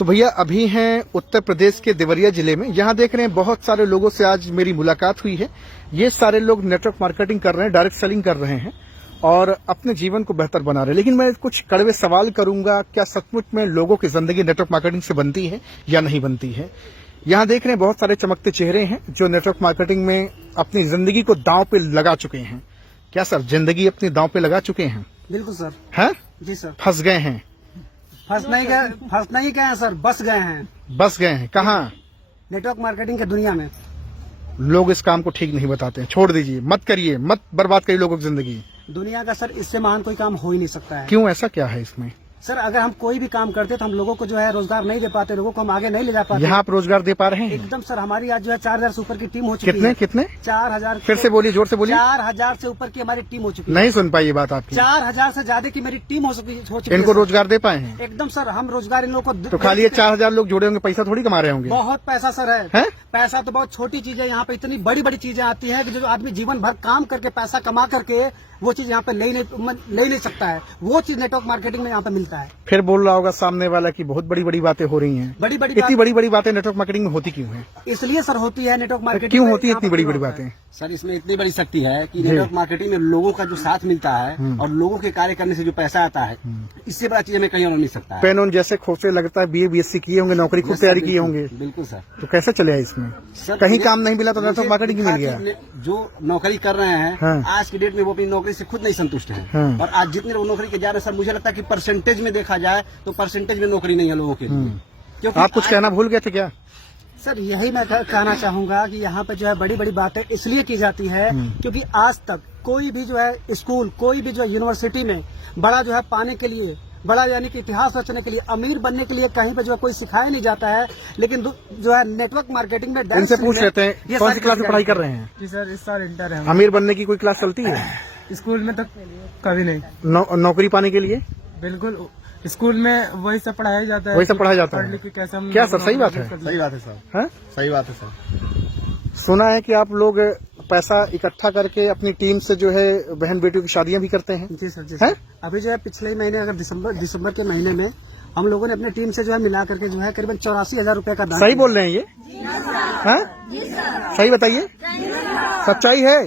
तो भैया अभी हैं उत्तर प्रदेश के देवरिया जिले में। यहाँ देख रहे हैं बहुत सारे लोगों से आज मेरी मुलाकात हुई है। ये सारे लोग नेटवर्क मार्केटिंग कर रहे हैं, डायरेक्ट सेलिंग कर रहे हैं और अपने जीवन को बेहतर बना रहे हैं। लेकिन मैं कुछ कड़वे सवाल करूंगा, क्या सचमुच में लोगों की जिंदगी नेटवर्क मार्केटिंग से बनती है या नहीं बनती है। यहाँ देख रहे हैं बहुत सारे चमकते चेहरे हैं जो नेटवर्क मार्केटिंग में अपनी जिंदगी को दांव पे लगा चुके हैं। क्या सर जिंदगी अपनी दांव पे लगा चुके हैं? बिल्कुल सर। हैं? जी सर। फंस गए हैं? फंस नहीं गए हैं सर, बस गए हैं। बस गए हैं कहाँ? नेटवर्क मार्केटिंग की दुनिया में। लोग इस काम को ठीक नहीं बताते हैं, छोड़ दीजिए, मत करिए, मत बर्बाद करिए लोगों की जिंदगी। दुनिया का सर इससे महान कोई काम हो ही नहीं सकता है। क्यों, ऐसा क्या है इसमें? सर अगर हम कोई भी काम करते तो हम लोगों को जो है रोजगार नहीं दे पाते, लोगों को हम आगे नहीं ले जा पाते। यहाँ आप रोजगार दे पा रहे हैं? एकदम सर, हमारी आज जो है 4000 से ऊपर की टीम हो चुकी कितने है। कितने? 4000। फिर से बोलिए, जोर से बोलिए। 4000 से ऊपर की हमारी टीम हो चुकी है। नहीं सुन पाई ये बात आपकी। 4000 से ज्यादा की मेरी टीम हो चुकी है। इनको रोजगार दे पाए हैं? एकदम सर, हम रोजगार इन लोगों को तो खाली ये 4000 लोग जुड़े होंगे, पैसा थोड़ी कमा रहे होंगे। बहुत पैसा सर है? पैसा तो बहुत छोटी चीज है। यहाँ पे इतनी बड़ी बड़ी चीजें आती है कि जो आदमी जीवन भर काम करके पैसा कमा करके वो चीज यहाँ पे ले नहीं सकता है। वो चीज नेटवर्क मार्केटिंग में यहाँ पे मिलता है। फिर बोल रहा होगा सामने वाला की बहुत बड़ी बड़ी बातें हो रही हैं। इतनी बड़ी बड़ी बातें नेटवर्क मार्केटिंग में होती क्यों है? इसलिए सर होती है नेटवर्क मार्केटिंग। क्यों होती है इतनी बड़ी बड़ी बातें? सर इसमें इतनी बड़ी शक्ति है कि नेटवर्क मार्केटिंग में लोगों का जो साथ मिलता है और लोगों के कार्य करने से जो पैसा आता है, इससे बड़ा चीज हमें कहीं और मिल सकता है। पेन ऑन जैसे खोसे लगता है, BA BSc किए होंगे, नौकरी खूब तैयारी किए होंगे। बिल्कुल सर। तो कैसे चले इसमें? कहीं काम नहीं मिला तो नेटवर्क मार्केटिंग मिल गया। जो नौकरी कर रहे हैं हाँ। आज की डेट में वो अपनी नौकरी से खुद नहीं संतुष्ट है। हाँ। और आज जितने लोग नौकरी के जा रहे हैं सर, मुझे लगता है कि परसेंटेज में देखा जाए तो परसेंटेज में नौकरी नहीं है लोगों के लिए। क्योंकि आप कुछ कहना भूल गए थे क्या? सर यही मैं कहना चाहूंगा कि यहाँ पे जो है बड़ी बड़ी बातें इसलिए की जाती है क्योंकि आज तक कोई भी जो है स्कूल, कोई भी जो है यूनिवर्सिटी में बड़ा जो है पाने के लिए, बड़ा यानी कि इतिहास रचने के लिए, अमीर बनने के लिए कहीं पे जो है कोई सिखाया नहीं जाता है। लेकिन जो है नेटवर्क मार्केटिंग में इनसे पूछ लेते हैं कौन सी क्लास में पढ़ाई कर रहे हैं? जी सर, इस साल इंटर है। अमीर बनने की कोई क्लास चलती है? स्कूल में तो कभी नहीं। नौकरी पाने के लिए बिल्कुल स्कूल में वही सब पढ़ाया जाता है। वही सब पढ़ाया जाता है। क्या सर सही बात है? सही बात है सर। है? सही बात है सर। सुना है कि आप लोग पैसा इकट्ठा करके अपनी टीम से जो है बहन बेटियों की शादियां भी करते हैं? जी सर, जी सर। अभी जो है पिछले महीने अगर दिसंबर के महीने में हम लोगों ने अपनी टीम से जो है मिला करके जो है करीबन 84,000 रूपये का दान। सही बोल रहे हैं ये? हाँ? सही बताइए, सच्चाई है?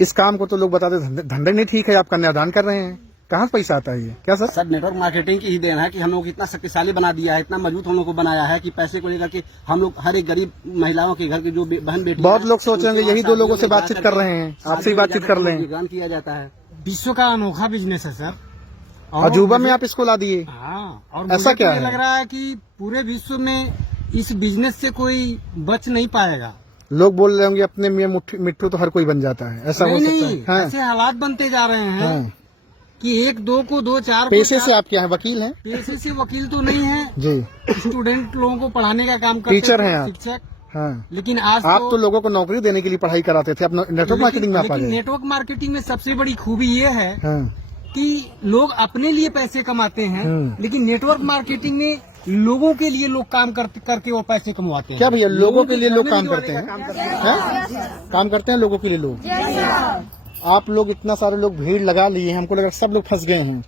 इस काम को तो लोग बताते धंधे नहीं ठीक है, आप कन्यादान कर रहे हैं, कहाँ से पैसा आता है ये? क्या सर? सर नेटवर्क मार्केटिंग की ही देन है कि हम लोग इतना शक्तिशाली बना दिया है, इतना मजबूत हम लोग को बनाया है कि पैसे को लेकर के हम लोग हर एक गरीब महिलाओं के घर के जो बहन बेटी, बहुत लोग सोचेंगे यही दो लोगों से बातचीत कर रहे हैं, आपसे ही बातचीत कर रहे हैं। दान किया जाता है। विश्व का अनोखा बिजनेस है सर। अजूबा में आप इसको ला दिए। हाँ, और ऐसा क्या है? लग रहा है कि पूरे विश्व में इस बिजनेस से कोई बच नहीं पाएगा। लोग बोल रहे होंगे अपने मियां मिट्टू तो हर कोई बन जाता है, ऐसा हो सकता है? हाँ। ऐसे हालात बनते जा रहे हैं हाँ। कि एक दो को दो चार पेशे से आप क्या है, वकील हैं? पेशे से वकील तो नहीं है जी, स्टूडेंट लोगों को पढ़ाने का काम करते टीचर हैं आप? शिक्षक। हाँ। लेकिन आज आप तो लोगों को नौकरी देने के लिए पढ़ाई कराते थे, अपना नेटवर्क मार्केटिंग में आप आ गए। नेटवर्क मार्केटिंग में सबसे बड़ी खूबी ये है हाँ। कि लोग अपने लिए पैसे कमाते हैं, लेकिन नेटवर्क मार्केटिंग में लोगों के लिए लोग काम करके वो पैसे कमवाते हैं। क्या भैया, लोगों के लिए लोग काम करते हैं? काम करते हैं लोगों के लिए लोग? आप लोग इतना सारे लोग भीड़ लगा लिए हैं, हमको लगा सब लोग फंस गए हैं।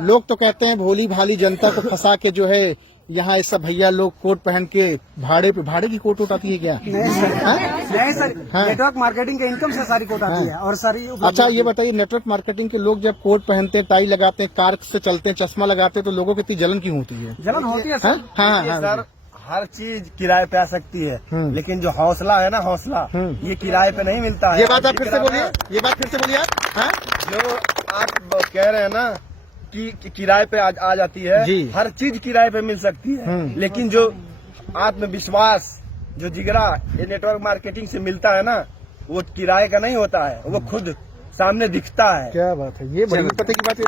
लोग तो कहते हैं भोली भाली जनता को फंसा के जो है यहाँ ऐसा भैया लोग कोट पहन के भाड़े की कोट उठाती है क्या? नहीं सर, नेटवर्क मार्केटिंग के इनकम से सारी कोट आती है और सारी। अच्छा ये बताइए, नेटवर्क मार्केटिंग के लोग जब कोट पहनते हैं, टाई लगाते हैं, कार से चलते हैं, चश्मा लगाते हैं, तो लोगों की इतनी जलन क्यों होती है? जलन होती है सर। हाँ सर, हर चीज किराए पे आ सकती है, लेकिन जो हौसला है ना, हौसला ये किराए पे नहीं मिलता है। ये बात आप फिर से बोलिए, ये बात फिर से बोलिए आप। जो आप कह रहे हैं ना कि किराए पे आ जाती है, हर चीज किराए पे मिल सकती है, लेकिन जो आत्मविश्वास, जो जिगरा ये नेटवर्क मार्केटिंग से मिलता है ना, वो किराए का नहीं होता है, वो खुद सामने दिखता है। क्या बात है, ये बड़ी पते की बात है।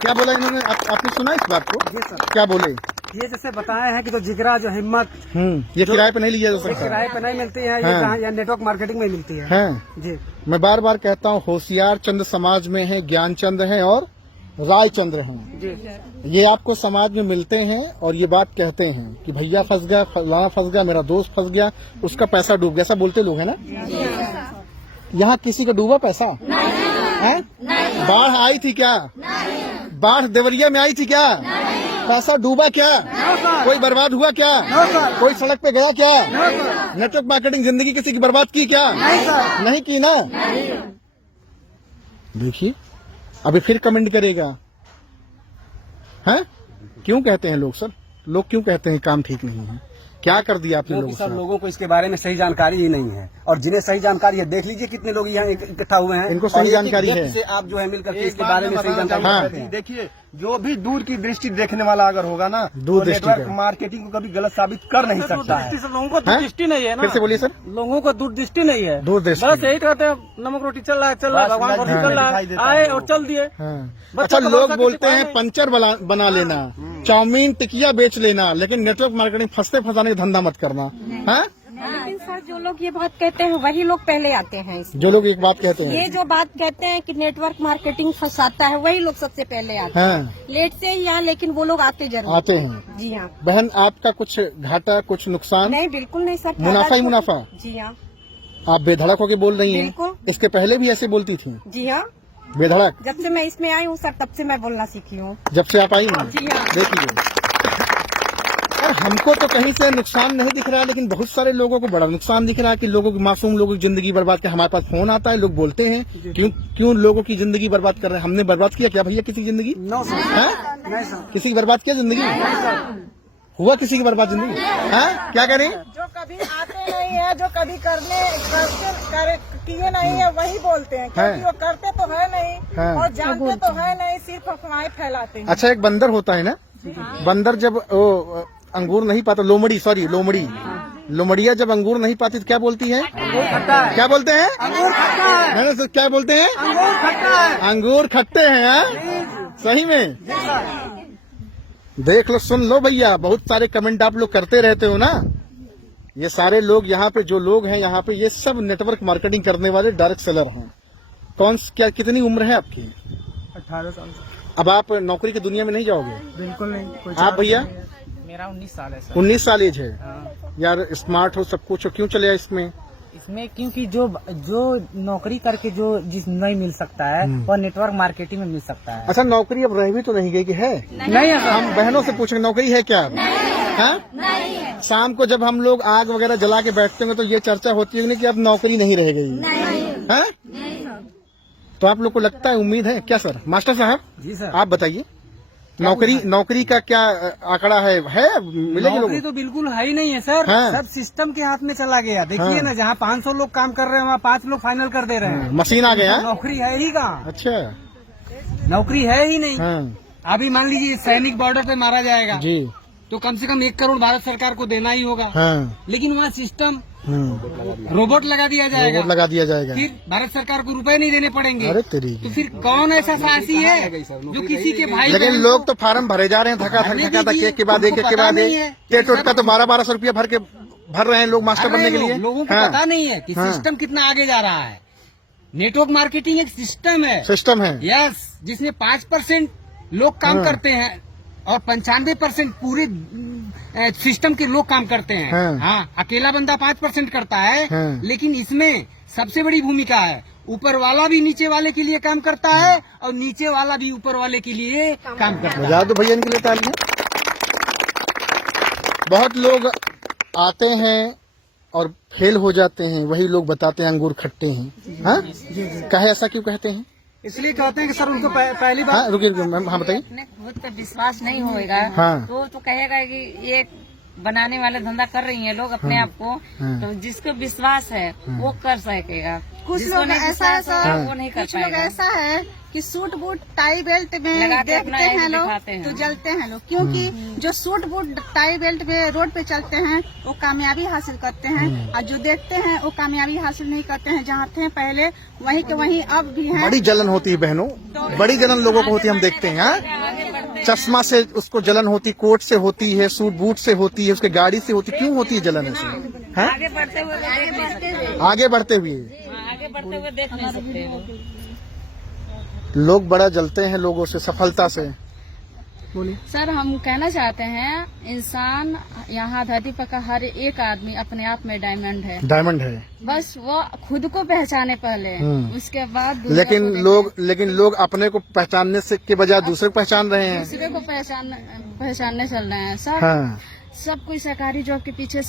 क्या बोला इन्होंने, आपने सुना इस बात को? जी सर। क्या बोले? ये जैसे बताया है कि जो जिगरा, जो हिम्मत, ये किराए पे नहीं लिया जा सकता। किराए पे नहीं मिलती है, ये नेटवर्क मार्केटिंग में मिलती है। जी, मैं बार बार कहता हूँ, होशियार चंद समाज में है, ज्ञानचंद हैं और रायचंद्र हैं। ये आपको समाज में मिलते हैं और ये बात कहते हैं कि भैया फंस गया, फलाना फंस गया, मेरा दोस्त फंस गया, उसका पैसा डूब गया, ऐसा बोलते लोग हैं ना। यहाँ किसी का डूबा पैसा है? बाढ़ आई थी क्या? बाढ़ देवरिया में आई थी क्या? पैसा डूबा क्या? कोई बर्बाद हुआ क्या? कोई सड़क पे गया क्या? नेटवर्क मार्केटिंग जिंदगी किसी की बर्बाद की क्या? नहीं की ना। देखिए अभी फिर कमेंट करेगा, हैं? क्यों कहते हैं लोग सर? लोग क्यों कहते हैं काम ठीक नहीं है? क्या कर दिया आपने क्योंकि लोगों सर से? लोगों को इसके बारे में सही जानकारी ही नहीं है, और जिन्हें सही जानकारी है देख लीजिए कितने लोग यहाँ इकट्ठा हुए हैं, इनको सही और एक-एक जानकारी है। व्यक्ति से आप जो है मिलकर के एक इसके बात बारे मैं में सही बताना जानकारी चाहूंगा रखते हैं। देखिए, जो भी दूर की दृष्टि देखने वाला अगर होगा ना, दूर तो दृष्टि नेटवर्क का। मार्केटिंग को कभी गलत साबित कर नहीं सकता है। लोगों को दूरदृष्टि नहीं है ना, फिर से बोलिए सर। लोगों को दूरदृष्टि नहीं है, दूरदृष्टि। बस यही कहते हैं नमक रोटी चल रहा है, चल रहा है, बस भगवान रोटी नजदीक चल में रहा दिखाई है, देता आए है और चल दिए। हाँ। बच्चों अच्छा को लोग भरोसा बोलते किसी हैं पर पंचर बना लेना, चाउमीन टिकिया बेच लेना, लेकिन नेटवर्क मार्केटिंग फंसते फंसाने का धंधा मत करना। हाँ? लेकिन सर जो लोग ये बात कहते हैं वही लोग पहले आते हैं इसमें। जो लोग एक बात कहते ये हैं, जो बात कहते हैं कि नेटवर्क मार्केटिंग फंसाता है वही लोग सबसे पहले आते हैं। हाँ, लेट से ही यहाँ, लेकिन वो लोग आते जरूर आते हैं। जी हाँ। बहन आपका कुछ घाटा कुछ नुकसान? नहीं बिल्कुल नहीं सर, मुनाफा ही मुनाफा? जी हाँ। आप बेधड़क होके बोल रही हैं। बिल्कुल। इसके पहले भी ऐसे बोलती थी जी हाँ, बेधड़क? जब से मैं इसमें आई हूँ सर तब से मैं बोलना सीखी हूँ। जब से आप आई हैं? जी हाँ। देखिए यार, हमको तो कहीं से नुकसान नहीं दिख रहा है, लेकिन बहुत सारे लोगों को बड़ा नुकसान दिख रहा है कि लोगों की मासूम लोगों की जिंदगी बर्बाद कर। हमारे पास फोन आता है, लोग बोलते हैं क्यों लोगों की जिंदगी बर्बाद कर रहे हैं? हमने बर्बाद किया क्या भैया किसी की जिंदगी? नो सर, हैं? नहीं सर, किसी की बर्बाद किया जिंदगी? हुआ किसी की बर्बाद जिंदगी? हैं? क्या कह रही? जो कभी आते नहीं है, जो कभी किए नहीं है वही बोलते हैं, क्योंकि वो करते तो है नहीं हाँ। और जानते तो है नहीं, सिर्फ अफवाहें फैलाते हैं। अच्छा एक बंदर होता है ना, बंदर जब वो अंगूर नहीं पाता, लोमड़िया जब अंगूर नहीं पाती तो क्या बोलती है? क्या बोलते हैं? अंगूर खट्टा है, मैंने तो क्या बोलते हैं? अंगूर खट्टा है। अंगूर खट्टे हैं। हाँ? सही में देख लो, सुन लो भैया, बहुत सारे कमेंट आप लोग करते रहते हो ना। ये सारे लोग यहाँ पे जो लोग हैं यहाँ पे, ये सब नेटवर्क मार्केटिंग करने वाले डायरेक्ट सेलर हैं। क्या कितनी उम्र है आपकी? 18 साल से। अब आप नौकरी की दुनिया में नहीं जाओगे? बिल्कुल नहीं। आप भैया? मेरा 19 साल है सर। 19 साल एज है यार, स्मार्ट हो सब कुछ हो, क्यों चले इसमें? इसमें क्योंकि जो नौकरी करके जो जिस नहीं मिल सकता है वह नेटवर्क मार्केटिंग में मिल सकता है। अच्छा नौकरी अब रह भी तो नहीं गई कि है? नहीं है सर। हम बहनों से पूछेंगे नौकरी है क्या? हाँ? शाम को जब हम लोग आग वगैरह जला के बैठते होंगे तो ये चर्चा होती है कि अब नौकरी नहीं रह गई है? तो आप लोग को लगता है, उम्मीद है क्या सर? मास्टर साहब जी सर। आप बताइए, नौकरी का क्या आंकड़ा है मिलेगी लोगों नौकरी को? तो बिल्कुल है ही नहीं है सर। हाँ। सब सिस्टम के हाथ में चला गया। देखिए हाँ। ना, जहाँ 500 लोग काम कर रहे हैं वहाँ 5 लोग फाइनल कर दे रहे हैं। मशीन आ गया? नौकरी है ही कहाँ? अच्छा नौकरी है ही नहीं। हाँ अभी मान लीजिए सैनिक बॉर्डर पे मारा जाएगा जी तो कम से कम 1 करोड़ भारत सरकार को देना ही होगा। हाँ लेकिन वहाँ सिस्टम रोबोट लगा दिया जाएगा, रोबोट लगा दिया जाएगा। फिर भारत सरकार को रुपए नहीं देने पड़ेंगे। अरे तेरी, तो फिर कौन ऐसा साहसी है जो किसी के भाई लेकिन बहन लोग तो फार्म भरे जा रहे हैं धक्का एक के बाद एक के बाद एक। टेट का तो 1200 रुपया भर रहे हैं लोग मास्टर बनने के लिए। लोगों को हाँ। पता नहीं है कि हाँ। सिस्टम कितना आगे जा रहा है। नेटवर्क मार्केटिंग एक सिस्टम है। सिस्टम है। यस, जिसमें 5% लोग काम हाँ। करते हैं और 95% पूरे सिस्टम के लोग काम करते हैं। हाँ। हाँ, अकेला बंदा 5% करता है। हाँ। लेकिन इसमें सबसे बड़ी भूमिका है, ऊपर वाला भी नीचे वाले के लिए काम करता है और नीचे वाला भी ऊपर वाले के लिए काम करता है। बजा दो भैया इनके लिए तालियां। बहुत लोग आते हैं और फेल हो जाते हैं, वही लोग बताते हैं अंगूर खट्टे हैं। हाँ कहे ऐसा क्यों कहते हैं? इसलिए कहते हैं कि सर उनको पहली बार हाँ रुकिए मैम, हाँ बताइए। अपने खुद पे विश्वास नहीं होएगा हाँ। तो कहेगा कि ये बनाने वाले धंधा कर रही हैं लोग अपने आप को। हाँ। तो जिसको विश्वास है वो कर सकेगा, कुछ जिसको लोग नहीं ऐसा है विश्वास सर, होगा, वो नहीं कर कुछ लोग पाएगा। ऐसा है कि सूट बूट टाई बेल्ट लगा में के देखते अपना हैं एज लोग दिखाते हैं। तो जलते हैं लोग, क्योंकि जो सूट बूट टाई बेल्ट में रोड पे चलते हैं वो कामयाबी हासिल करते हैं, और जो देखते हैं वो कामयाबी हासिल नहीं करते हैं। जहाँ थे पहले वहीं के वहीं अब भी हैं। बड़ी जलन होती है बहनों, बड़ी जलन लोगों को होती है, हम देखते हैं। हाँ? चश्मा से उसको जलन होती, कोट से होती है, सूट बूट से होती है, उसके गाड़ी से होती, क्यों होती है जलन ऐसे? हाँ? आगे बढ़ते हुए देख नहीं सकते। आगे बढ़ते हुए आगे बढ़ते हुए देख नहीं सकते वो। लोग बड़ा जलते हैं लोगों से, सफलता से। बोलिए। सर हम कहना चाहते हैं इंसान यहाँ धरती पर का हर एक आदमी अपने आप में डायमंड है। डायमंड है, बस वो खुद को पहचाने पहले, उसके बाद दूसरों लेकिन लोग अपने को पहचानने से के बजाय दूसरे को पहचान रहे हैं, दूसरे को पहचानने चल रहे हैं सर। हाँ। सब कोई सरकारी जॉब के पीछे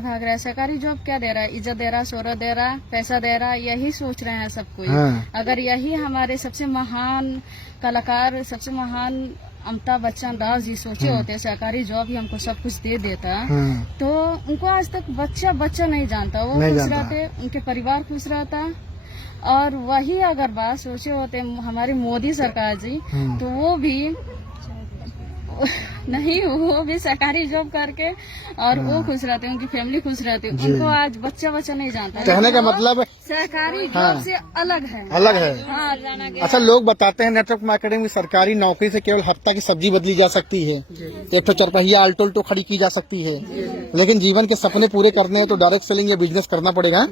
भाग रहा है। सरकारी जॉब क्या दे रहा है? इज्जत दे रहा है, शोहरत दे रहा है, पैसा दे रहा है, यही सोच रहे हैं सब कोई। हाँ। अगर यही हमारे सबसे महान कलाकार, सबसे महान अमिताभ बच्चन दास जी सोचे होते सरकारी जॉब ही हमको सब कुछ दे देता, तो उनको आज तक बच्चा नहीं जानता। वो खुश रहते, उनके परिवार खुश रहता। और वही अगर बात सोचे होते हमारी मोदी सरकार जी, तो वो भी नहीं, वो भी सरकारी जॉब करके और वो खुश रहते हैं, उनकी फैमिली खुश रहती है। उनको आज बच्चा नहीं जानता। कहने का मतलब सरकारी जॉब से अलग है। हाँ, अच्छा, लोग बताते हैं नेटवर्क मार्केटिंग में सरकारी नौकरी से केवल हफ्ता की सब्जी बदली जा सकती है, एक तो चरपहिया आल्टो खड़ी की जा सकती है, लेकिन जीवन के सपने पूरे करने हैं तो डायरेक्ट सेलिंग या बिजनेस करना पड़ेगा।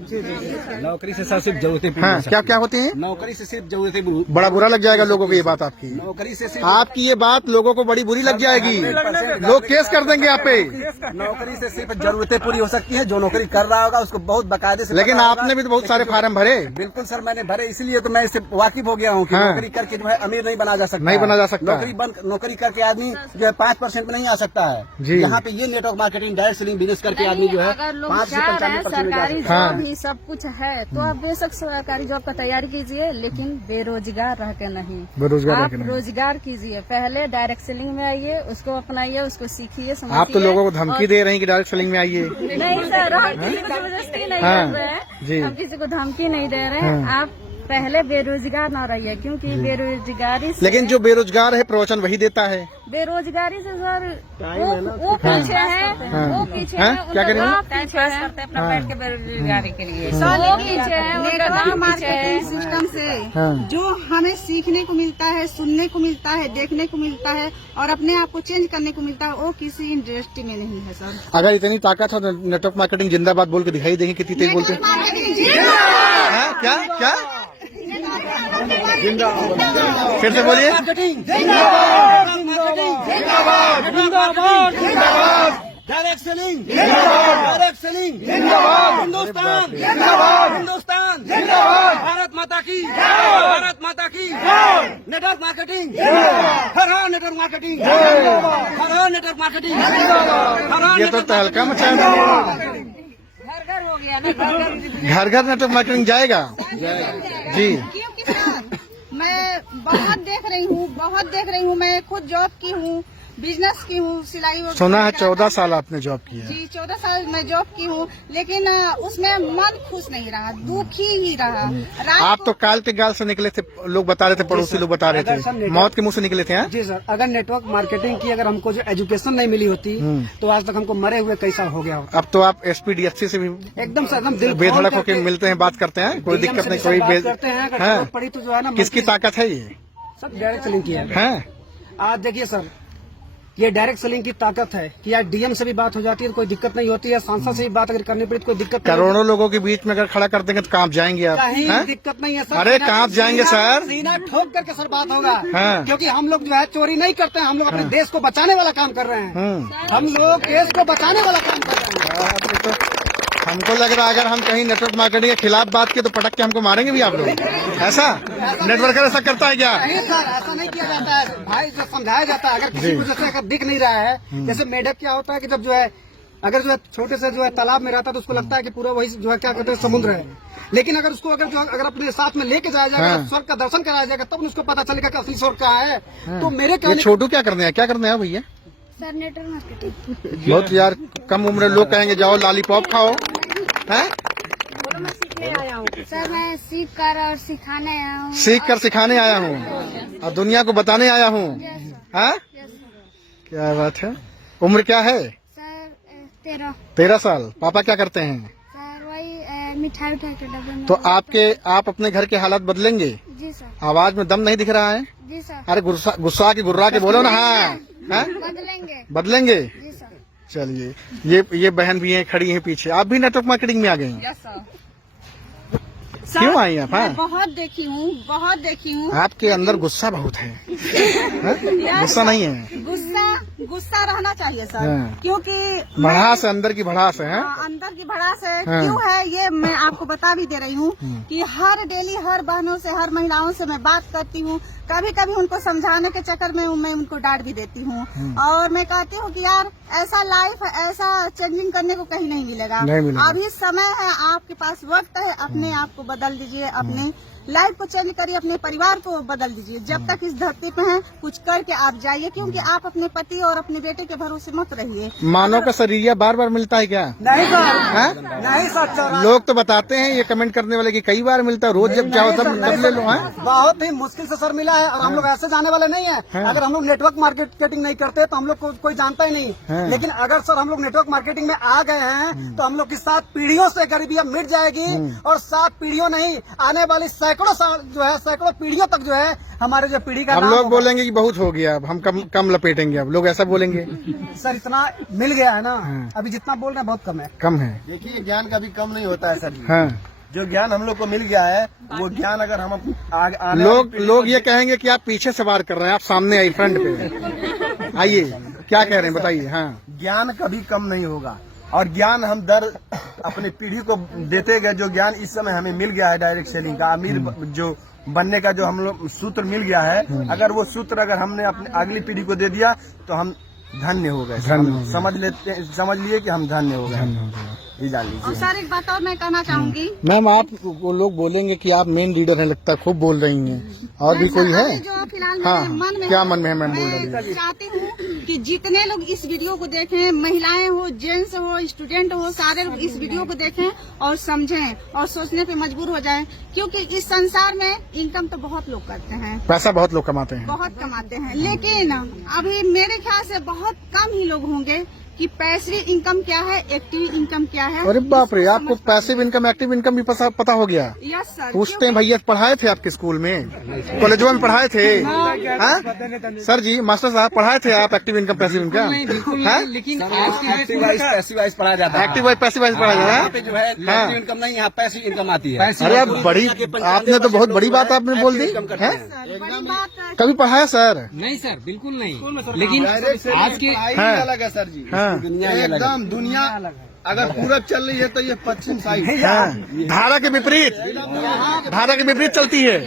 नौकरी से सर सिर्फ जरूरतें पूरी हाँ, हो सकती क्या क्या होती है? नौकरी से सिर्फ जरूरतें बड़ा बुरा लग जाएगा लोगों को ये बात आपकी। नौकरी से सिर्फ आपकी ये बात लोगों को बड़ी बुरी लग जाएगी, लोग केस कर देंगे आप पे। नौकरी से सिर्फ जरूरतें पूरी हो सकती है। जो नौकरी कर रहा होगा उसको बहुत बाकायदे से लेकिन पता होगा। आपने भी तो बहुत सारे फार्म भरे। बिल्कुल सर, मैंने भरे, इसीलिए तो मैं इससे वाकिफ हो गया हूँ कि हाँ। नौकरी करके जो है अमीर नहीं बना जा सकता। नहीं बना जा सकता। नौकरी करके आदमी जो है 5% में नहीं आ सकता है जी। यहाँ पे ये network marketing, direct selling business करके आदमी जो है अगर लोग 5 से चाह रहे हैं 95% में जा सरकारी सकता है। जॉब ही सब कुछ है, तो आप बेशक सरकारी जॉब का तैयारी कीजिए, लेकिन बेरोजगार रह के नहीं। बेरोजगार रह आप के नहीं। रोजगार कीजिए, पहले डायरेक्ट सेलिंग में आइए, उसको अपनाइए, उसको सीखिए, समझिए। आप तो लोगों को धमकी दे रहे हैं कि डायरेक्ट सेलिंग में आइए। नहीं सर, हम किसी को जबरदस्ती नहीं हाँ, कर रहे जी। हैं, हम किसी को धमकी नहीं दे रहे हैं। आप पहले बेरोजगार न रहिए, क्योंकि बेरोजगारी से, लेकिन जो बेरोजगार है प्रवचन वही देता है। बेरोजगारी से सर वो पीछे है, वो पीछे हाँ? है, क्या करेंगे? टाइम पास करते हैं अपना बैठ के बेरोजगारी के लिए। वो पीछे है, उनका नेटवर्क नाम पीछे है। मार्केटिंग सिस्टम से हाँ। जो हमें सीखने को मिलता है, सुनने को मिलता है, देखने को मिलता है और अपने आप को चेंज करने को मिलता है, वो किसी इंडस्ट्री में नहीं है सर। अगर इतनी ताकत हो तो नेटवर्क मार्केटिंग जिंदाबाद बोल के दिखाई देंगे कितनी तेज बोलते हैं। हाँ, क्या क्या फिर से बोलिए। Direct selling, direct selling, Hindustan, Hindustan, Bharat माता की, भारत माता की, नेटवर्क मार्केटिंग, हर हर नेटवर्क मार्केटिंग, हर हर नेटवर्क मार्केटिंग, हर हर ये तो तहलका मचा दिया। घर हो गया ना, घर घर नेटवर्क मार्केटिंग जाएगा जी। क्योंकि सर मैं बहुत देख रही हूँ, मैं खुद जॉब की हूँ, बिजनेस की हूँ, सिलाई और सुना है 14 साल आपने जॉब किया। जी 14 साल मैं जॉब की हूँ, लेकिन उसमें मन खुश नहीं रहा, दुखी ही रहा। रात आप तो काल के गाल से निकले थे, लोग बता रहे थे, पड़ोसी लोग बता रहे थे, मौत के मुंह से निकले थे। हाँ? जी सर, अगर नेटवर्क मार्केटिंग की अगर हमको जो एजुकेशन नहीं मिली होती तो आज तक हमको मरे हुए कैसा हो गया होता। अब तो आप SPDFC से भी एकदम सर, एकदम दिल बेधड़क होकर मिलते हैं, बात करते हैं, कोई दिक्कत नहीं, कोई बात करते हैं। अगर हाँ। जरूरत पड़ी तो जो है ना, किसकी ताकत है ये? सब डायरेक्ट सेलिंग की है। हैं? आज देखिए सर, ये डायरेक्ट सेलिंग की ताकत है कि आज DM से भी बात हो जाती है तो कोई दिक्कत नहीं होती है, सांसद से भी बात अगर करनी पड़ी तो कोई दिक्कत नहीं करोड़ों लोगों के बीच में अगर खड़ा कर देंगे तो कहाँ जाएंगे आप? कहीं हैं? दिक्कत नहीं है सर। अरे कहाँ जाएंगे सर? सीना ठोक करके सर बात होगा। हाँ। क्योंकि हम लोग जो है चोरी नहीं करते हैं, हम लोग अपने देश को बचाने वाला काम कर रहे हैं। हम लोग देश को बचाने वाला काम कर रहे हैं। तो हमको लग रहा है अगर हम कहीं नेटवर्क मार्केटिंग के खिलाफ बात की तो पटक के हमको मारेंगे भी आप लोग। ऐसा नेटवर्कर ऐसा करता है क्या? नहीं सर, ऐसा नहीं किया जाता है भाई, जो समझाया जाता है। अगर किसी को जैसे अगर दिख नहीं रहा है, जैसे मेढक क्या होता है कि जब जो है अगर जो है छोटे से जो है तालाब में रहता है तो उसको लगता है कि पूरा वही जो है क्या कहते हैं समुद्र है, लेकिन अगर उसको अगर अपने साथ में लेके जाया जाएगा, स्वर्ग का दर्शन कराया जाएगा, तब उसको पता चलेगा कि असली स्वर्ग कहाँ है। तो मेरे ये कहने छोटू क्या करने हैं, क्या करने हैं भैया? Sir network marketing. बहुत यार कम उम्र लोग कहेंगे जाओ लॉलीपॉप खाओ, हैं? सर मैं सीख कर और सिखाने आया हूँ। सीख कर सिखाने आया हूँ और दुनिया को बताने आया हूँ। हाँ, क्या बात है। उम्र क्या है? सर 13 साल। पापा क्या करते हैं? सर वही मिठाई उठाई के डब्बे में। तो आप अपने घर के हालात बदलेंगे? जी सर। आवाज में दम नहीं दिख रहा है? जी सर। अरे गुस्सा के गुर्रा के बोलो ना। हाँ, हाँ? बदलेंगे। बदलेंगे। जी सर। चलिए, ये बहन भी हैं, खड़ी हैं पीछे। आप भी नेटवर्क मार्केटिंग में आ गई हैं? Yes sir. सर, क्यों आई आप? हाँ? मैं बहुत देखी हूँ। आपके अंदर गुस्सा बहुत है, हाँ? गुस्सा नहीं है? गुस्सा रहना चाहिए सर, हाँ। क्योंकि भड़ास है, अंदर की भड़ास है, हाँ? अंदर की भड़ास है। हाँ। क्यों है ये मैं आपको बता भी दे रही हूँ कि हर डेली हर बहनों से, हर महिलाओं से मैं बात करती हूँ। कभी कभी उनको समझाने के चक्कर में मैं उनको डांट भी देती हूँ, और मैं कहती हूँ कि यार ऐसा लाइफ, ऐसा चेंजिंग करने को कहीं नहीं मिलेगा। अभी समय है, आपके पास वक्त है, अपने आप को बदल दीजिए, अपने लाइफ को चेंज करिए, अपने परिवार को बदल दीजिए। जब तक इस धरती पे हैं कुछ करके आप जाइए, क्योंकि आप अपने पति और अपने बेटे के भरोसे मत रहिए। मानव का शरीर बार बार मिलता है क्या? नहीं सर, हाँ? नहीं सर। लोग तो बताते हैं, ये कमेंट करने वाले कि कई बार मिलता है, रोज जब चाहो तब ले लो, हाँ? बहुत ही मुश्किल से सर मिला है, और हम लोग ऐसे जाने वाले नहीं है। हाँ। अगर हम लोग नेटवर्क मार्केटिंग नहीं करते तो हम लोग को कोई जानता ही नहीं। हाँ। लेकिन अगर सर हम लोग नेटवर्क मार्केटिंग में आ गए हैं तो हम लोग की 7 पीढ़ियों से गरीबी अब मिट जाएगी, और 7 पीढ़ियों नहीं, आने वाली सैकड़ों साल जो है, सैकड़ों पीढ़ियों तक जो है हमारे जो पीढ़ी का अब नाम लोग होगा। बोलेंगे कि बहुत हो गया, अब हम कम लपेटेंगे, अब लोग ऐसा बोलेंगे। सर इतना मिल गया है ना, हाँ। अभी जितना बोल रहे हैं बहुत कम है। कम है, देखिए ज्ञान कभी कम नहीं होता है सर जी। हाँ? जो ज्ञान हम लोग को मिल गया है, वो ज्ञान अगर हम आने वाली पीढ़ी लोग को ये कहेंगे कि आप पीछे से वार कर रहे हैं, आप सामने आइए, फ्रंट पे आइए, क्या कह रहे हैं बताइए? हाँ, ज्ञान कभी कम नहीं होगा, और ज्ञान हम अपनी पीढ़ी को देते गए। जो ज्ञान इस समय हमें मिल गया है डायरेक्ट सेलिंग का, अमीर जो बनने का जो हम लोग सूत्र मिल गया है, अगर वो सूत्र अगर हमने अपनी अगली पीढ़ी को दे दिया तो हम धन्य हो गए। समझ लिए कि हम धन्य हो गए। ये जान और लीजिए। सर एक बात और मैं कहना चाहूंगी। मैम आप वो लोग बोलेंगे कि आप मेन लीडर हैं, लगता है खूब बोल रही हैं, और भी कोई है? जो फिलहाल हाँ, मेरे मन में क्या है, मन में है मैम? बोल रही मैं है। चाहती हूँ कि जितने लोग इस वीडियो को देखें, महिलाएं हो, जेंट्स हो, स्टूडेंट हो, सारे लोग इस वीडियो को देखें और समझें और सोचने पे मजबूर हो जाएं, क्योंकि इस संसार में इनकम तो बहुत लोग करते हैं, पैसा बहुत लोग कमाते हैं, बहुत कमाते हैं, लेकिन अभी मेरे ख्याल से बहुत कम ही लोग होंगे कि पैसिव इनकम क्या है, एक्टिव इनकम क्या है। अरे बाप रे, आपको पैसिव इनकम, एक्टिव इनकम भी पता हो गया? Yes sir. पूछते हैं भैया, पढ़ाए थे आपके स्कूल में, कॉलेजों में पढ़ाए थे? हाँ? सर जी, मास्टर साहब पढ़ाए थे आप एक्टिव इनकम, पैसिव इनकम? हाँ? लेकिन एक्टिव वाइज पैसिव वाइज पढ़ाया जाता है। एक्टिव वाइज पैसिव वाइज पढ़ाया यहाँ जाता पे है? जो है एक्टिव इनकम नहीं, यहाँ पैसिव इनकम आती है। अरे अब बड़ी, आपने तो बहुत बड़ी बात आपने बोल दी है। बड़ी बात कभी पढ़ाया सर? नहीं सर, बिल्कुल नहीं। लेकिन आज के हाँ। अलग है सर जी। हाँ, एकदम दुनिया अगर पूरब चल रही है तो ये पश्चिम साइड। हाँ, धारा के विपरीत, धारा के विपरीत चलती है।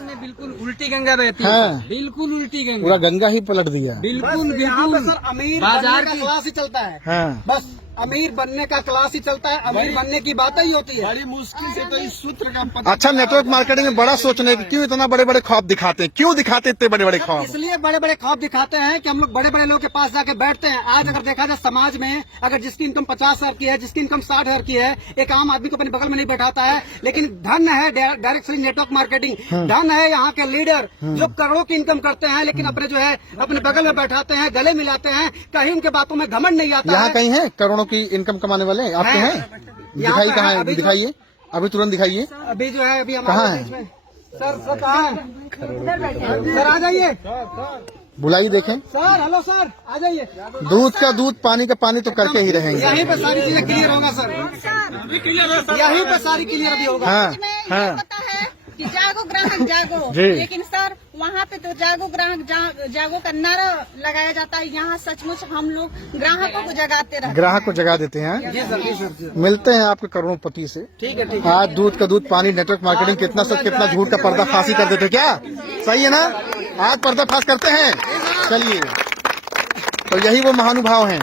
में बिल्कुल उल्टी गंगा बहती है। हाँ। बिल्कुल उल्टी गंगा, पूरा गंगा ही पलट दिया। बिल्कुल यहाँ पे बिल्कुल। सर अमीर बाजार बनने का की- क्लास ही चलता है, हाँ, बस अमीर बनने का क्लास ही चलता है, अमीर बनने की बात ही होती है। बड़ी मुश्किल से तो इस सूत्र का पता। अच्छा, नेटवर्क मार्केटिंग में बड़ा सोचने की क्यों इतना बड़े बड़े ख्वाब दिखाते हैं? क्यों दिखाते इतने बड़े बड़े ख्वाब? इसलिए बड़े बड़े ख्वाब दिखाते हैं कि हम लोग बड़े बड़े लोगों के पास जाके बैठते हैं। आज अगर देखा जाए समाज में, अगर जिसकी इनकम 50,000 की है, जिसकी इनकम 60,000 की है, एक आम आदमी को अपने बगल में नहीं बैठाता है। लेकिन धन है डायरेक्ट सेलिंग नेटवर्क मार्केटिंग, धन है यहाँ के लीडर जो करोड़ों की इनकम करते हैं, लेकिन अपने जो है अपने बगल में बैठाते हैं, गले मिलाते हैं, कहीं उनके बातों में घमंड नहीं आता यहाँ है। कहीं है करोड़ों की इनकम कमाने वाले आपके हैं? दिखाई पे कहाँ है, है? अभी दिखाइए, अभी तुरंत दिखाइए। अभी जो है अभी कहाँ हमारे है? देश में सर कहाँ है? सर आ जाइए बुलाइए, देखें। सर, हेलो सर, आ जाइए। दूध का दूध, पानी का पानी तो करके ही रहेंगे। यहीं पे सारी चीजें क्लियर होगा सर, यहीं पे सारी क्लियर अभी होगा। हाँ, में ये हाँ। पता है कि जागो ग्राहक जागो, जी। लेकिन सर वहाँ पे तो जागो ग्राहक जागो का नारा लगाया जाता है। यहाँ सचमुच हम लोग ग्राहकों को जगाते रहते हैं। ग्राहक को जगा देते हैं। जी सर, जी सर। मिलते हैं आपके करोड़पति से। ठीक है, ठीक है। आज दूध का दूध, पानी, नेटवर्क मार्केटिंग, कितना झूठ का पर्दाफाशी कर देते क्या? सही है ना? आज पर्दाफाश करते हैं। चलिए, तो यही वो महानुभाव हैं।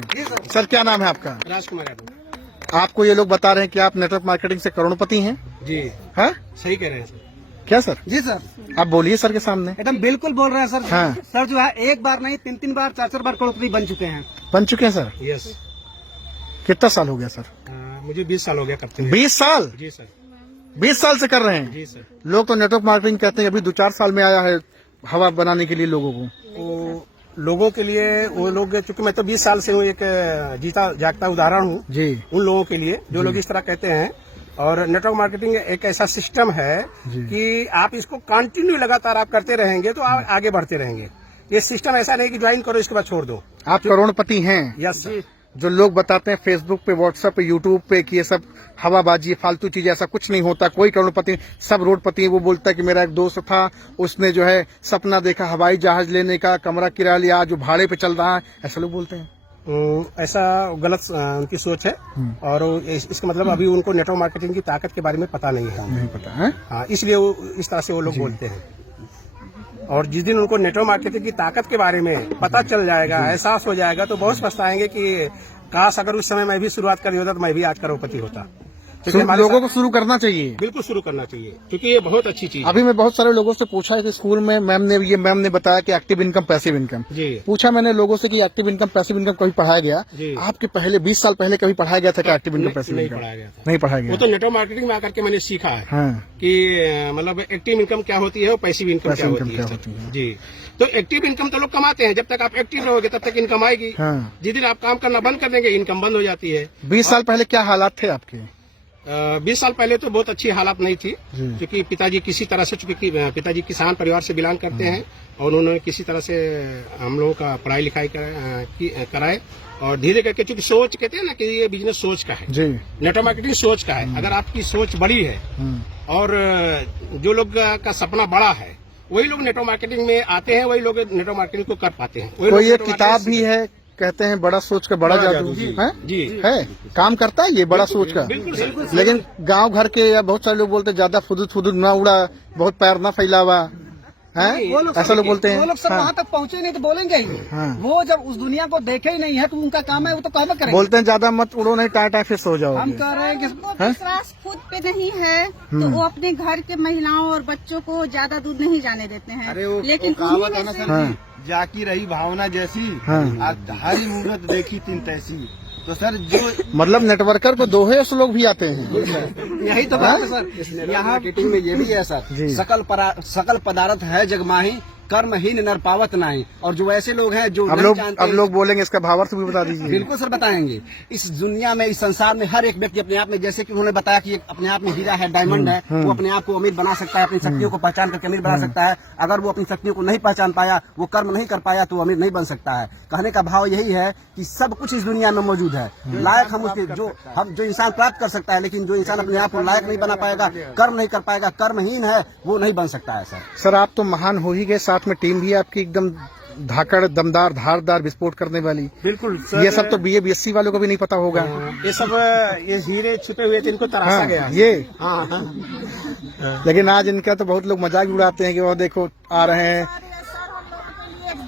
सर, क्या नाम है आपका? राजकुमार यादव। आपको ये लोग बता रहे हैं कि आप नेटवर्क मार्केटिंग से करोड़पति हैं? जी, हाँ, सही कह रहे हैं सर। क्या सर? जी सर, आप बोलिए सर के सामने। एकदम बिल्कुल बोल रहे हैं सर। हाँ। सर जो है एक बार नहीं 3-3 बार 4-4 बार करोड़पति बन चुके हैं। बन चुके हैं सर? यस, कितना साल हो गया सर? मुझे 20 साल हो गया करते हुए। 20 साल? जी सर। 20 साल से कर रहे हैं? जी सर। लोग तो नेटवर्क मार्केटिंग कहते हैं अभी 2-4 साल में आया है हवा बनाने के लिए लोगों को। वो लोगों के लिए, वो लोग, चूंकि मैं तो 20 साल से हूँ, एक जीता जागता उदाहरण हूँ जी, उन लोगों के लिए जो लोग इस तरह कहते हैं। और नेटवर्क मार्केटिंग एक ऐसा सिस्टम है कि आप इसको कंटिन्यू लगातार आप करते रहेंगे तो आप आगे बढ़ते रहेंगे। ये सिस्टम ऐसा नहीं कि ज्वाइन करो इसके बाद छोड़ दो। आप करोड़पति हैं? Yes sir. जो लोग बताते हैं फेसबुक पे, व्हाट्सएप पे, यूट्यूब पे कि ये सब हवाबाजी, फालतू चीज, ऐसा कुछ नहीं होता, कोई करोड़पति, सब रोडपति है। वो बोलता है कि मेरा एक दोस्त था, उसने जो है सपना देखा हवाई जहाज लेने का, कमरा किराया लिया, जो भाड़े पे चल रहा है, ऐसा लोग बोलते हैं। ऐसा गलत उनकी सोच है और इसका मतलब अभी उनको नेटवर्क मार्केटिंग की ताकत के बारे में पता नहीं है। नहीं पता है। हाँ, इसलिए वो इस तरह से वो लोग बोलते हैं। और जिस दिन उनको नेटवर्क मार्केटिंग की ताकत के बारे में पता चल जाएगा, एहसास हो जाएगा, तो बहुत पछताएंगे कि काश अगर उस समय मैं भी शुरुआत कर दिया होता तो मैं भी आज करोड़पति होता। लोगों को शुरू करना चाहिए, बिल्कुल शुरू करना चाहिए, क्योंकि ये बहुत अच्छी चीज है। अभी मैं बहुत सारे लोगों से पूछा है कि स्कूल में मैम ने बताया कि एक्टिव इनकम, पैसिव इनकम। पूछा मैंने लोगों से कि एक्टिव इनकम, पैसिव इनकम कभी पढ़ाया गया आपके पहले 20 साल पहले कभी पढ़ाया गया था क्या एक्टिव इनकम, पैसिव इनकम? नहीं पढ़ाया गया। वो तो नेटवर्क मार्केटिंग में आकर के मैंने सीखा है कि मतलब एक्टिव इनकम क्या होती है और पैसिव इनकम क्या होती है। जी, तो एक्टिव इनकम तो लोग कमाते हैं, जब तक आप एक्टिव रहोगे तब तक इनकम आएगी। जिस दिन आप काम करना बंद कर देंगे इनकम बंद हो जाती है। 20 साल पहले क्या हालात थे आपके? 20 साल पहले तो बहुत अच्छी हालात नहीं थी, क्योंकि पिताजी किसी तरह से, चूंकि पिताजी किसान परिवार से बिलोंग करते हैं और उन्होंने किसी तरह से हम लोगों का पढ़ाई लिखाई कराए और धीरे करके, चूंकि सोच कहते हैं ना कि ये बिजनेस सोच का है, नेटवर्क मार्केटिंग सोच का है। अगर आपकी सोच बड़ी है और जो लोग का सपना बड़ा है वही लोग नेटवर्क मार्केटिंग में आते हैं, वही लोग नेटवर्क मार्केटिंग को कर पाते हैं। कोई एक किताब भी है, कहते हैं बड़ा सोच का बड़ा जादू है, काम करता है ये बड़ा सोच का। लेकिन गांव घर के या बहुत सारे लोग बोलते हैं ज्यादा फुदूद ना उड़ा, बहुत पैर ना फैलावा है, ऐसा लोग बोलते हैं। वो लोग सब वहाँ तक पहुँचे नहीं तो बोलेंगे ही। वो जब उस दुनिया को देखे ही नहीं है तो उनका काम है वो तो कहना करेंगे। बोलते हैं ज्यादा मत उड़ो, नहीं टाटा फिर सो जाओ। हम कह रहे हैं कि विश्वास खुद पे नहीं है तो वो अपने घर के महिलाओं और बच्चों को ज्यादा दूर नहीं जाने देते हैं। लेकिन जाकी रही भावना जैसी, हरी मूरत देखी तीन तैसी। तो सर जो मतलब नेटवर्कर को दोहे से लोग भी आते हैं। यही तो बात है सर। यहाँ मार्केटिंग में ये भी है सर, सकल पदार्थ है जगमाही, कर्महीन नर पावत नहीं। और जो ऐसे लोग हैं जो अब लोग बोलेंगे, इसका भावार्थ भी बता दीजिए। बिल्कुल सर बताएंगे। इस दुनिया में, इस संसार में हर एक व्यक्ति अपने आप में, जैसे कि उन्होंने बताया कि अपने आप में हीरा है, डायमंड है, वो अपने आप को अमीर बना सकता है, अपनी शक्तियों को पहचान करके अमीर बना सकता है। अगर वो अपनी शक्तियों को नहीं पहचान पाया, वो कर्म नहीं कर पाया, तो अमीर नहीं बन सकता है। कहने का भाव यही है कि सब कुछ इस दुनिया में मौजूद है, लायक हम उसके जो इंसान प्राप्त कर सकता है, लेकिन जो इंसान अपने आप को लायक नहीं बना पाएगा, कर्म नहीं कर पाएगा, कर्महीन है, वो नहीं बन सकता है। सर आप तो महान हो ही गए, साथ में टीम भी आपकी एकदम धाकड़, दमदार, धारदार, विस्फोट करने वाली। बिल्कुल सर, ये सब तो BA BSc वालों को भी नहीं पता होगा। ये सब ये हीरे छुपे हुए थे, इनको तराशा गया ये। लेकिन आज इनका तो बहुत लोग मजाक भी उड़ाते हैं कि वो देखो आ रहे हैं।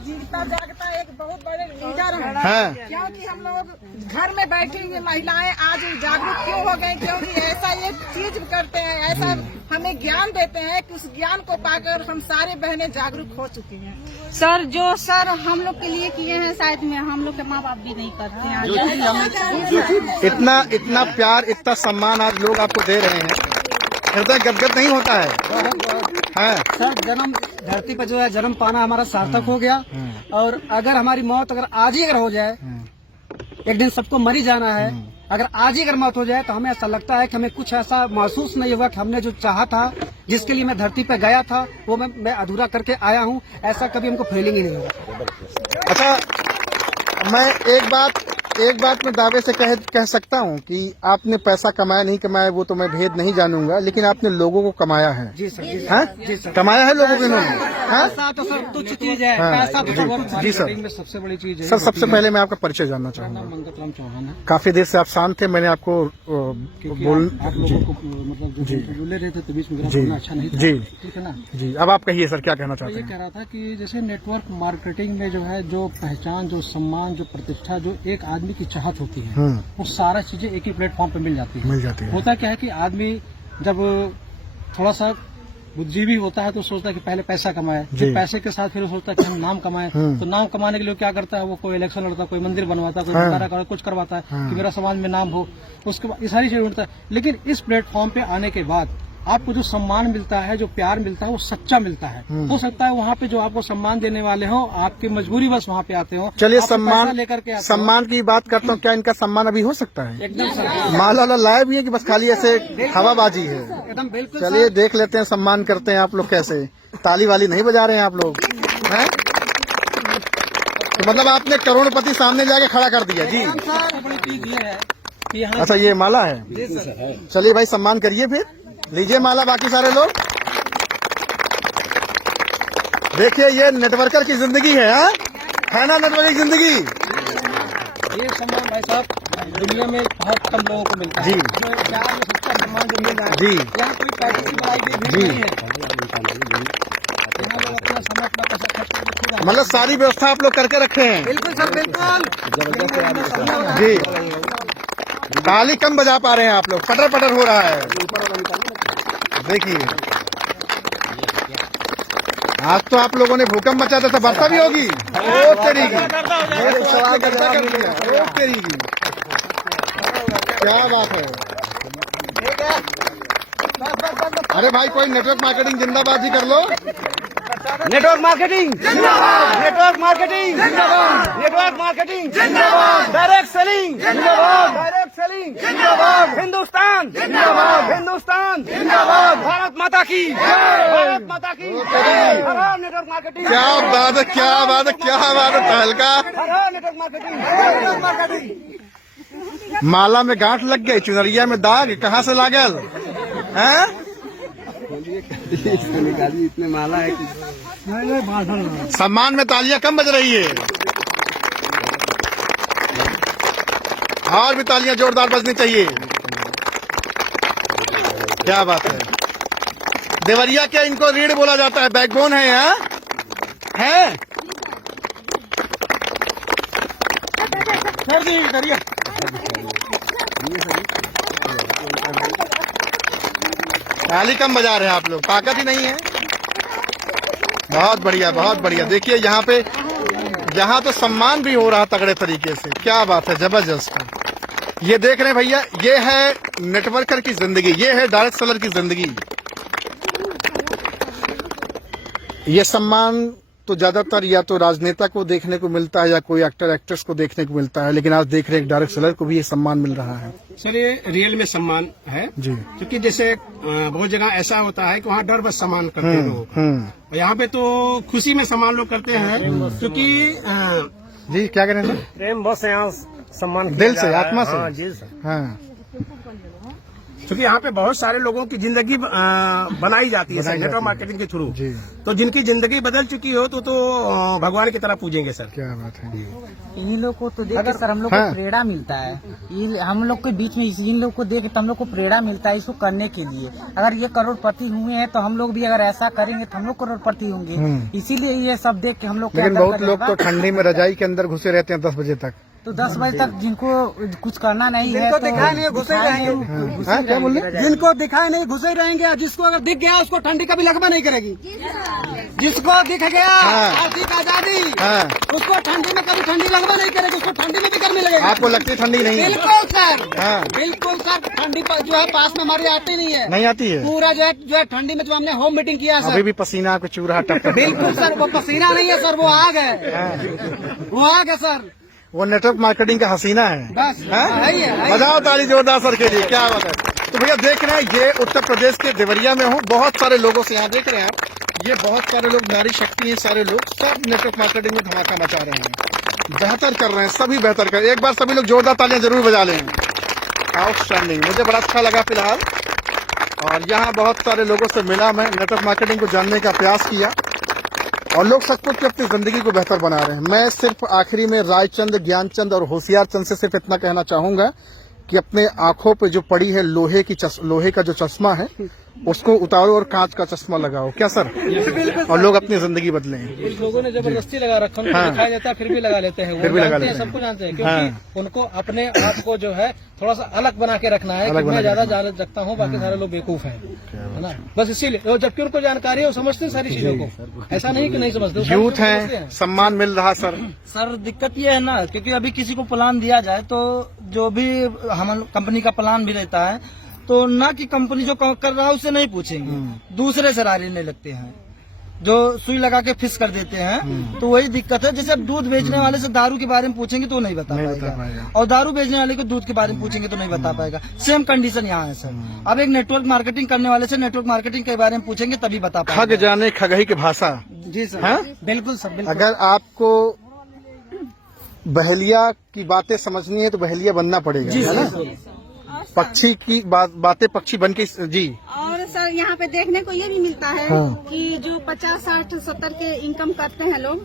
जीता जागता एक बहुत बड़े लीडर हैं। क्योंकि हम लोग घर में बैठी हुई महिलाएं आज जागरूक क्यों हो गए, क्योंकि ऐसा ये चीज करते हैं, ऐसा हमें ज्ञान देते हैं कि उस ज्ञान को पाकर हम सारे बहनें जागरूक हो चुकी हैं। सर जो सर हम लोग के लिए किए हैं शायद में हम लोग के माँ बाप भी नहीं करते हैं। इतना प्यार, इतना सम्मान आज लोग आपको दे रहे हैं, हृदय गदगद नहीं होता है। सर जन्म धरती पर जो है जन्म पाना हमारा सार्थक हो गया। और अगर हमारी मौत अगर आज ही अगर हो जाए, एक दिन सबको मर ही जाना है, अगर आज ही अगर मौत हो जाए तो हमें ऐसा लगता है कि हमें कुछ ऐसा महसूस नहीं हुआ कि हमने जो चाहा था, जिसके लिए मैं धरती पर गया था, वो मैं अधूरा करके आया हूँ। ऐसा कभी हमको फीलिंग ही नहीं हुआ। अच्छा, मैं एक बात मैं दावे से कह सकता हूँ कि आपने पैसा कमाया नहीं कमाया वो तो मैं भेद नहीं जानूंगा, लेकिन आपने लोगों को कमाया है। जी सर, जी सर, कमाया है लोगों को इन्होंने। पैसा तो सर तुच्छ चीज है, पैसा तो जी सर, सबसे बड़ी चीज है। सर सबसे पहले मैं आपका परिचय जानना चाहूंगा। मंगतराम चौहान है। काफी देर से आप शांत थे, मैंने आपको आप लोगों को मतलब जो बोले रहे थे तो बीच में बोलना अच्छा नहीं था। जी ठीक है ना जी, अब आप कहिए सर क्या कहना चाहते हैं? ये कह रहा था कि जैसे नेटवर्क मार्केटिंग में जो है जो पहचान, जो सम्मान, जो प्रतिष्ठा, जो एक आदमी की चाहत होती है, वो सारा चीजें एक ही प्लेटफॉर्म पे मिल जाती है। होता क्या है कि आदमी जब थोड़ा सा बुद्धिजीवी होता है तो सोचता है कि पहले पैसा कमाए, फिर पैसे के साथ फिर सोचता है कि हम नाम कमाए। तो नाम कमाने के लिए क्या करता है, वो कोई इलेक्शन लड़ता है, कोई मंदिर बनवाता है, कोई भंडारा करता, कुछ करवाता है कि मेरा समाज में नाम हो। उसके बाद ये सारी चीजें उठता है। लेकिन इस प्लेटफॉर्म पे आने के बाद आपको जो सम्मान मिलता है, जो प्यार मिलता है, वो सच्चा मिलता है। हो सकता है वहाँ पे जो आपको सम्मान देने वाले हो आपकी मजबूरी बस वहाँ पे आते हो। चलिए सम्मान की बात करता हूँ, क्या इनका सम्मान अभी हो सकता है? एकदम माला लाया भी है कि बस खाली ऐसे हवाबाजी है? एकदम बिल्कुल। चलिए देख लेते हैं सम्मान करते हैं आप लोग कैसे। ताली वाली नहीं बजा रहे हैं आप लोग हैं? तो मतलब आपने करोड़पति सामने जाके खड़ा कर दिया जी। सर अपनी चीज ये है कि यहाँ अच्छा ये माला है, चलिए भाई सम्मान करिए, फिर लीजिए माला बाकी सारे लोग। देखिए ये नेटवर्कर की जिंदगी है, हाँ? है ना नेटवर्कर की जिंदगी। ये सम्मान भाई साहब दुनिया में बहुत कम लोगों को मिलता है। जी। जो 4 या 70 सम्मान जो मिल रहा है, जी। यहाँ कोई पैसे की बढ़ाई गई जी। नहीं है। यहाँ लोग अपना समय अपना पैसा खर्च करके खुद आए। मतलब सारी व्यवस्था आप लोग करके रखे हैं बिल्कुल सर बिल्कुल। जी। ताली कम बजा पा रहे हैं आप लोग, पटर पटर हो रहा है। देखिए आज तो आप लोगों ने भूकंप मचाता था, वर्षा भी होगी। ओ तेरी की, ओ तेरी की, क्या बात है। अरे भाई कोई नेटवर्क मार्केटिंग जिंदाबाद जी कर लो। नेटवर्क मार्केटिंग जिंदाबाद, नेटवर्क मार्केटिंग जिंदाबाद, नेटवर्क मार्केटिंग जिंदाबाद, डायरेक्ट सेलिंग जिंदाबाद, डायरेक्ट सेलिंग जिंदाबाद, हिंदुस्तान जिंदाबाद, हिंदुस्तान जिंदाबाद, भारत माता की, भारत माता की, नेटवर्क मार्केटिंग। क्या बात है, क्या बात है, क्या बात है तहलका। Network marketing, network marketing. माला में गांठ लग गई, चुनरिया में दाग कहाँ से लागल हैं? निकाली इतने माला है कि सम्मान में तालियां कम बज रही है, और भी तालियां जोरदार बजनी चाहिए। क्या बात है। देवरिया क्या इनको रीढ़ बोला जाता है, बैकबोन है यहाँ है। ताली कम बजा रहे हैं आप लोग, ताकत ही नहीं है। बहुत बढ़िया, बहुत बढ़िया। देखिए यहाँ पे, यहाँ तो सम्मान भी हो रहा तगड़े तरीके से। क्या बात है, जबरदस्त। ये देख रहे हैं भैया, ये है नेटवर्कर की जिंदगी, ये है डायरेक्ट सेलर की जिंदगी। ये सम्मान तो ज्यादातर या तो राजनेता को देखने को मिलता है या कोई एक्टर एक्ट्रेस को देखने को मिलता है, लेकिन आज देख रहे हैं डायरेक्ट सेलर को भी ये सम्मान मिल रहा है। सर ये रियल में सम्मान है जी। क्योंकि जैसे बहुत जगह ऐसा होता है कि वहाँ डर बस सम्मान करते हैं लोग, और यहाँ पे तो खुशी में सम्मान लोग करते हैं क्योंकि जी क्या करें सर? प्रेम बस यहाँ सम्मान दिल से, आत्मा से। जी सर। हाँ क्योंकि यहाँ पे बहुत सारे लोगों की जिंदगी बनाई जाती है सर नेटवर्क मार्केटिंग के थ्रू। जी। तो जिनकी जिंदगी बदल चुकी हो तो भगवान की तरह पूजेंगे सर। क्या बात है। इन लोग को तो देख के सर हम लोग को प्रेरणा मिलता है। हम लोग के बीच में इन लोग को देख के हम लोग को प्रेरणा मिलता है इसको करने के लिए। अगर ये करोड़पति हुए हैं तो हम लोग भी अगर ऐसा करेंगे तो हम लोग करोड़पति होंगे। इसीलिए ये सब देख के हम लोग। लेकिन बहुत लोग तो ठंडी में रजाई के अंदर घुसे रहते हैं 10 बजे तक। तो 10 बजे तक जिनको कुछ करना नहीं है तो दिखाई नहीं घुसे रहेंगे। क्या बोल रहे? जिनको दिखाई नहीं घुसे रहेंगे, जिसको अगर दिख गया उसको ठंडी कभी लगवा नहीं करेगी। जिसको दिख गया आजादी, उसको ठंडी में कभी ठंडी लगवा नहीं करेगी, उसको ठंडी में भी गर्मी लगेगी। आपको लगती ठंडी नहीं है? बिल्कुल सर, बिल्कुल सर। ठंडी जो है पास में हमारी आती नहीं है, नहीं आती है। पूरा जो है ठंडी में जो हमने होम मीटिंग किया सर, अभी भी पसीना को चूरहा टप। बिल्कुल सर, वो पसीना नहीं है सर, वो आग है, वो आग है सर। वो नेटवर्क मार्केटिंग का हसीना है। बस है। बजाओ ताली जोरदार सर के लिए। क्या बात है। तो भैया देख रहे हैं, ये उत्तर प्रदेश के देवरिया में हूँ, बहुत सारे लोगों से यहाँ देख रहे हैं आप, ये बहुत सारे लोग, नारी शक्ति है, सारे लोग सब नेटवर्क मार्केटिंग में धमाका मचा रहे हैं, बेहतर कर रहे हैं, सभी बेहतर कर रहे हैं। एक बार सभी लोग जोरदार तालियां जरूर बजा लें। आउटस्टैंडिंग, मुझे बड़ा अच्छा लगा फिलहाल। और यहाँ बहुत सारे लोगों से मिला, मैं नेटवर्क मार्केटिंग को जानने का प्रयास किया, और लोग सचमुच की अपनी जिंदगी को बेहतर बना रहे हैं। मैं सिर्फ आखिरी में रायचंद, ज्ञानचंद और होशियार चंद से सिर्फ इतना कहना चाहूंगा कि अपने आंखों पे जो पड़ी है लोहे का जो चश्मा है, उसको उतारो और कांच का चश्मा लगाओ। क्या सर? और लोग अपनी जिंदगी बदलें। कुछ लोगों ने जबरदस्ती लगा रखा है, उनको दिखाई देता है फिर भी लगा लेते हैं। फिर भी लगा लेते हैं, सबको जानते हैं, क्योंकि उनको अपने आप को जो है थोड़ा सा अलग बना के रखना है कि मैं ज्यादा जान सकता हूँ, बाकी सारे लोग बेवकूफ हैं, है ना। बस इसीलिए, जबकि उनको जानकारी है, वो समझते हैं सारी चीजों को। ऐसा नहीं कि नहीं समझते। यूथ है, सम्मान मिल रहा सर। सर दिक्कत ये है ना, क्योंकि अभी किसी को प्लान दिया जाए तो जो भी हम कंपनी का प्लान भी रहता है तो ना कि कंपनी जो कर रहा है उससे नहीं पूछेंगे, दूसरे से राय लेने लगते हैं, जो सुई लगा के फिक्स कर देते हैं। तो वही दिक्कत है। जैसे अब दूध बेचने वाले से दारू के बारे में पूछेंगे तो नहीं बता पाएगा, और दारू बेचने वाले को दूध के बारे में पूछेंगे तो नहीं बता पाएगा। सेम कंडीशन यहाँ है सर। अब एक नेटवर्क मार्केटिंग करने वाले से नेटवर्क मार्केटिंग के बारे में पूछेंगे तभी बता पाएगा। खग जाने खगही की भाषा। जी सर, बिल्कुल सर, बिल्कुल। अगर आपको बहेलिया की बातें समझनी है तो बहेलिया बनना पड़ेगा, है ना। पक्षी की बातें पक्षी बन के जी। और सर यहाँ पे देखने को ये भी मिलता है कि जो 50, 60, 70 के इनकम करते हैं लोग,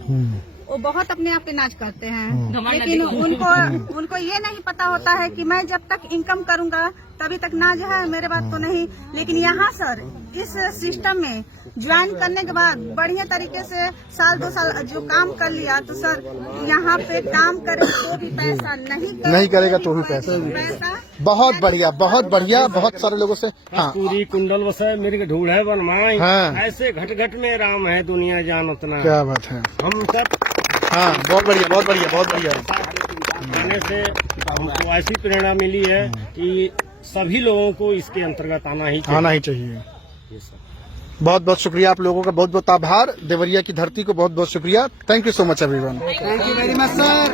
वो बहुत अपने आप पे नाच करते हैं, लेकिन उनको ये नहीं पता होता है कि मैं जब तक इनकम करूंगा तभी तक नाज है, मेरे बात को नहीं। लेकिन यहाँ सर इस सिस्टम में ज्वाइन करने के बाद बढ़िया तरीके से साल 2 साल जो काम कर लिया, तो सर यहाँ पे काम करे तो भी पैसा, नहीं करेगा तो भी पैसा। बहुत बढ़िया, बहुत बढ़िया। बहुत सारे लोगों से पूरी कुंडल बसे मेरे ढूढ़ है बनवाई, ऐसे घट घट में राम है दुनिया जान उतना। क्या बात है। हम सब बहुत बढ़िया, बहुत बढ़िया, बहुत बढ़िया। आने से हमको ऐसी प्रेरणा मिली है कि सभी लोगों को इसके अंतर्गत आना ही चाहिए। बहुत बहुत शुक्रिया आप लोगों का, बहुत बहुत आभार। देवरिया की धरती को बहुत बहुत शुक्रिया। Thank you so much everyone. Thank you very much sir.